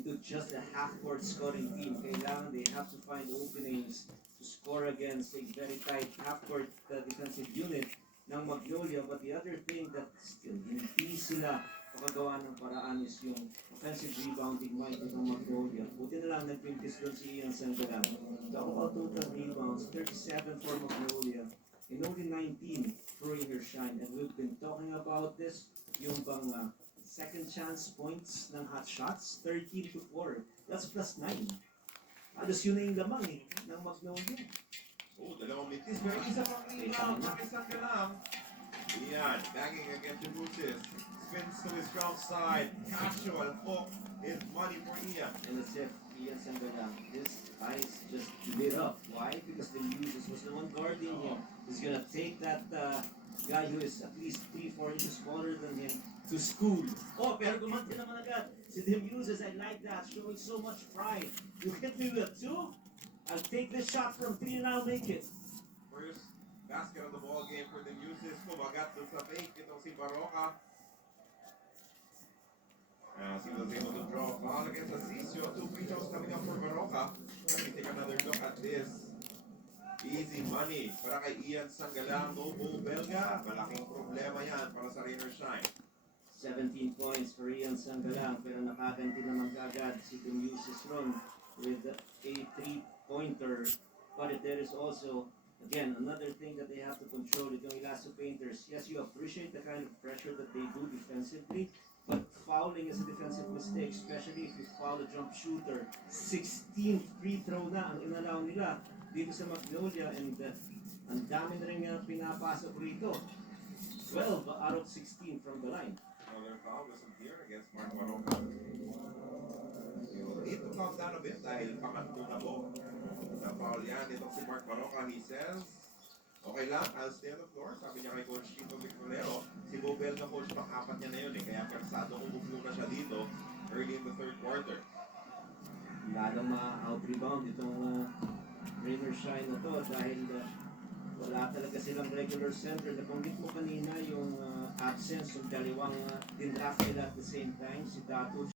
into just a half-court scoring team. Kailangan they have to find openings to score against a very tight half-court defensive unit ng Magnolia. But the other thing that still hindi sila makagawa ng paraan is yung offensive rebounding mind ng Magnolia. Buti na lang nag-practice doon si Ian Sangalan. Talk about total rebounds, 37 for Magnolia and only 19 for Rainier Shine. And we've been talking about this, yung bang second chance points ng hot shots, 13 to 4. That's plus 9. Halos yun na yung lamang ng Magnolia. Oh, dalawang mitis. Pero isa pang rebound. Pakisang ka lang. Ian, banging against the Brutus. Spins to his strong side. Casual hook is money for Ian. And as if Ian Sangalang, his eyes just lit up. Why? Because the Muses was the one guarding him. He's gonna take that guy who is at least 3-4 inches smaller than him to school. Oh, pero gumanti naman agad. Si the Muses, I like that. Showing so much pride. You hit me with 2? I'll take this shot from 3 and I'll make it. First basket of the ball game for the Muses. Kumagat doon sa fake. Itong si Baroka. As he was able to draw a foul against Asisio. 2 free throws coming up for Baroka. Let me take another look at this. Easy money para kay Ian Sangalang. Nobo Belga. Malaking problema yan para sa Rainier Shine. 17 points for Ian Sangalang, pero nakaganti naman kagad si the Muses Ron with a 3-pointer. But there is also, again, another thing that they have to control with yung Ilaso Painters. Yes, you appreciate the kind of pressure that they do defensively, but fouling is a defensive mistake, especially if you foul a jump shooter. 16th free throw na ang inalaw nila dito sa Magnolia, and ang dami na rin pinapasok rito. 12 out of 16 from the line. Another foul wasn't here against Mark Baroka. You need to calm down a bit dahil pangatlo na po. Na foul yan. Itong si Mark Baroka, he says, okay lang, I'll stay on the floor. Sabi niya kay Coach Tito Vicolero, si Bobel na coach, pang-apat niya na yun eh. Kaya persado umupo na siya dito early in the third quarter. Lalong ma-out-rebound itong Rainier Shine na to dahil wala talaga silang regular center. Nabanggit mo kanina yung absence ng dalawang din-draft nila at the same time, si Dato